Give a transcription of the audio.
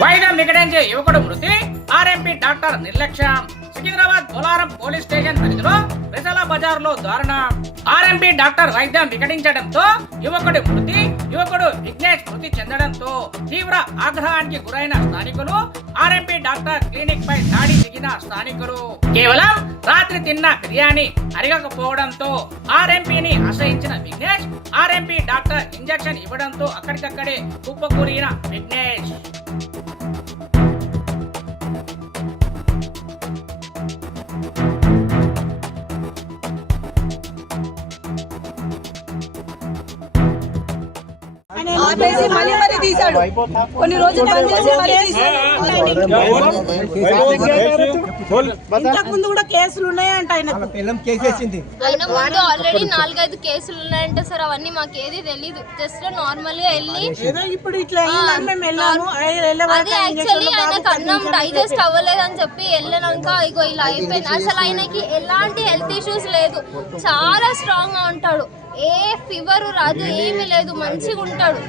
వికటించే యువకుడు మృతి. RMP doctor నిర్లక్ష్యం. సికింద్రాబాద్ పోలారం పోలీస్ స్టేషన్ పరిధిలో ప్రజల బజార్లో దారుణం ఆర్ఎంపీ డాక్టర్ వైద్యం వికటించడంతో యువకుడి మృతి. యువకుడు విఘ్నేష్ మృతి చెందడంతో తీవ్ర ఆగ్రహానికి గురైన స్థానికులు ఆర్ఎంపీ డాక్టర్ క్లినిక్ పై దాడి దిగిన స్థానికులు. కేవలం రాత్రి తిన్న బిర్యానీ అరగకపోవడంతో ఆర్ఎంపీని ఆశ్రయించిన విఘ్నేష్ ఆర్ఎంపీ డాక్టర్ ఇంజెక్షన్ ఇవ్వడంతో అక్కడికక్కడే కుప్పకూరిన విఘ్నేష్. ఆయన ఆపేసి మళ్ళీ మళ్ళీ తీశాడు. కొన్ని రోజులు పని చేసి మళ్ళీ తీశాడు. ఇంతకు ముందు కూడా కేసులు ఉన్నాయంట ఆయనకు పిల్లం కేసేసింది. ఆయన ముందు ఆల్రెడీ నాలుగైదు కేసులు ఉన్నాయంటే సార్ అవన్నీ మాకు ఏది తెలీదు. జస్ట్ నార్మల్గా వెళ్ళి ఇప్పుడు ఇట్లా అది యాక్చువల్లీ డైజెస్ట్ అవ్వలేదని చెప్పి వెళ్ళినాక ఇగో ఇలా అయిపోయింది. అసలు ఆయనకి ఎలాంటి హెల్త్ ఇష్యూస్ లేదు. చాలా స్ట్రాంగ్గా ఉంటాడు. ఏ ఫీవర్ రాదు ఏమీ లేదు. మంచిగా ఉంటాడు.